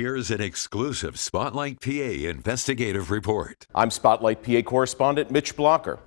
Here's an exclusive Spotlight PA investigative report. I'm Spotlight PA correspondent Mitch Blocker.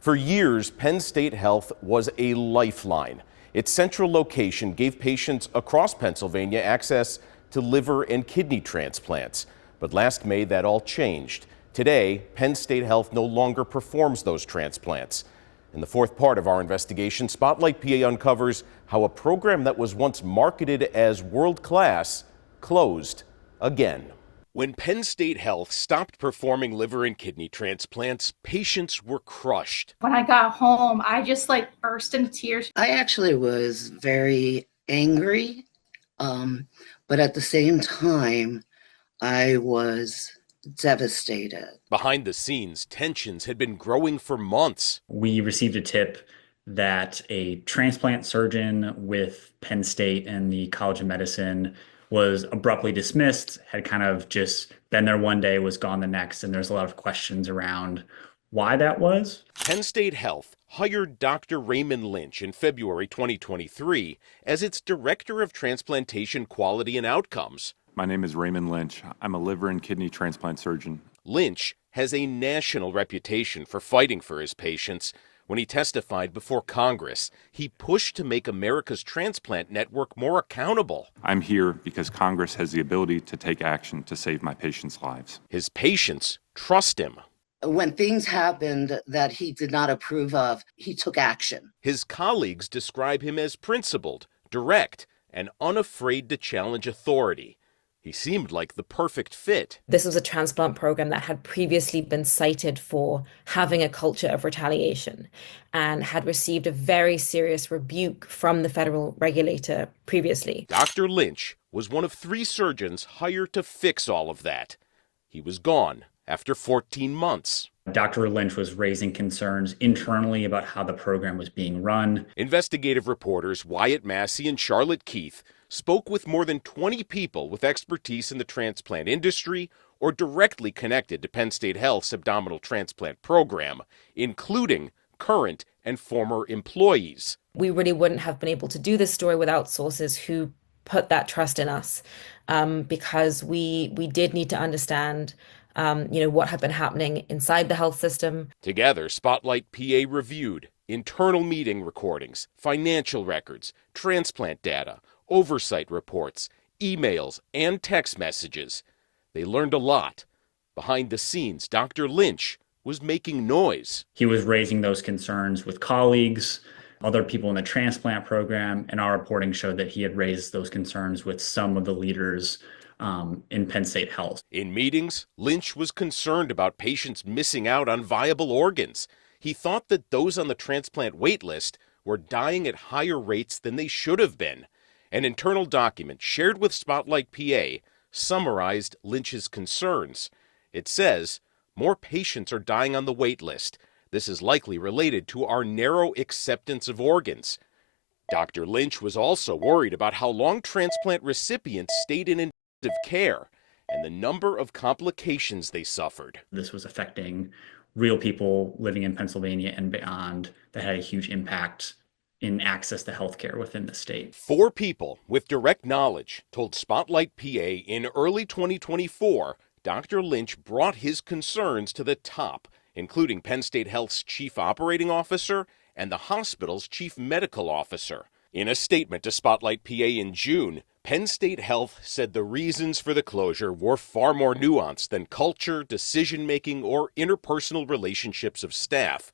For years, Penn State Health was a lifeline. Its central location gave patients across Pennsylvania access to liver and kidney transplants. But last May, that all changed. Today, Penn State Health no longer performs those transplants. In the fourth part of our investigation, Spotlight PA uncovers how a program that was once marketed as world-class closed again. When Penn State Health stopped performing liver and kidney transplants, patients were crushed. When I got home, I just burst into tears. I actually was very angry, but at the same time, I was devastated. Behind the scenes, tensions had been growing for months. We received a tip that a transplant surgeon with Penn State and the College of Medicine was abruptly dismissed, had kind of just been there one day, was gone the next, and there's a lot of questions around why that was. Penn State Health hired Dr. Raymond Lynch in February 2023 as its Director of Transplantation Quality and Outcomes. My name is Raymond Lynch. I'm a liver and kidney transplant surgeon. Lynch has a national reputation for fighting for his patients. When he testified before Congress, he pushed to make America's transplant network more accountable. I'm here because Congress has the ability to take action to save my patients' lives. His patients trust him. When things happened that he did not approve of, he took action. His colleagues describe him as principled, direct, and unafraid to challenge authority. He seemed like the perfect fit. This was a transplant program that had previously been cited for having a culture of retaliation and had received a very serious rebuke from the federal regulator previously. Dr. Lynch was one of 3 surgeons hired to fix all of that. He was gone after 14 months. Dr. Lynch was raising concerns internally about how the program was being run. Investigative reporters Wyatt Massey and Charlotte Keith spoke with more than 20 people with expertise in the transplant industry or directly connected to Penn State Health's abdominal transplant program, including current and former employees. We really wouldn't have been able to do this story without sources who put that trust in us, because we did need to understand what had been happening inside the health system. Together, Spotlight PA reviewed internal meeting recordings, financial records, transplant data, oversight reports, emails, and text messages. They learned a lot. Behind the scenes, Dr. Lynch was making noise. He was raising those concerns with colleagues, other people in the transplant program, and our reporting showed that he had raised those concerns with some of the leaders in Penn State Health. In meetings, Lynch was concerned about patients missing out on viable organs. He thought that those on the transplant wait list were dying at higher rates than they should have been. An internal document shared with Spotlight PA summarized Lynch's concerns. It says, more patients are dying on the wait list. This is likely related to our narrow acceptance of organs. Dr. Lynch was also worried about how long transplant recipients stayed in intensive care and the number of complications they suffered. This was affecting real people living in Pennsylvania and beyond that had a huge impact in access to healthcare within the state. 4 people with direct knowledge told Spotlight PA in early 2024 Dr. Lynch brought his concerns to the top, including Penn State Health's chief operating officer and the hospital's chief medical officer. In a statement to Spotlight PA in June, Penn State Health said the reasons for the closure were far more nuanced than culture, decision-making, or interpersonal relationships of staff.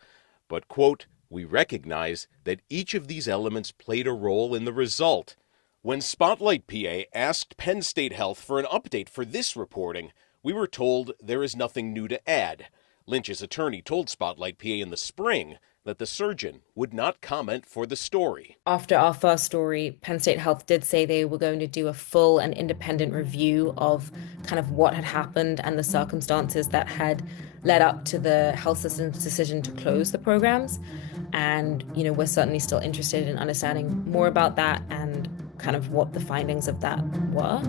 But, quote, we recognize that each of these elements played a role in the result. When Spotlight PA asked Penn State Health for an update for this reporting, we were told there is nothing new to add. Lynch's attorney told Spotlight PA in the spring that the surgeon would not comment for the story. After our first story, Penn State Health did say they were going to do a full and independent review of kind of what had happened and the circumstances that had led up to the health system's decision to close the programs. And, we're certainly still interested in understanding more about that and kind of what the findings of that were.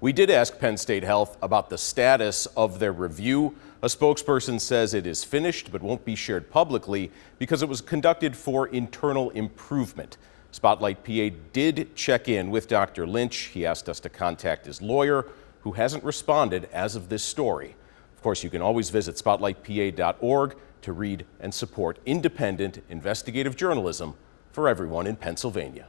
We did ask Penn State Health about the status of their review. A spokesperson says it is finished but won't be shared publicly because it was conducted for internal improvement. Spotlight PA did check in with Dr. Lynch. He asked us to contact his lawyer, who hasn't responded as of this story. Of course, you can always visit spotlightpa.org to read and support independent investigative journalism for everyone in Pennsylvania.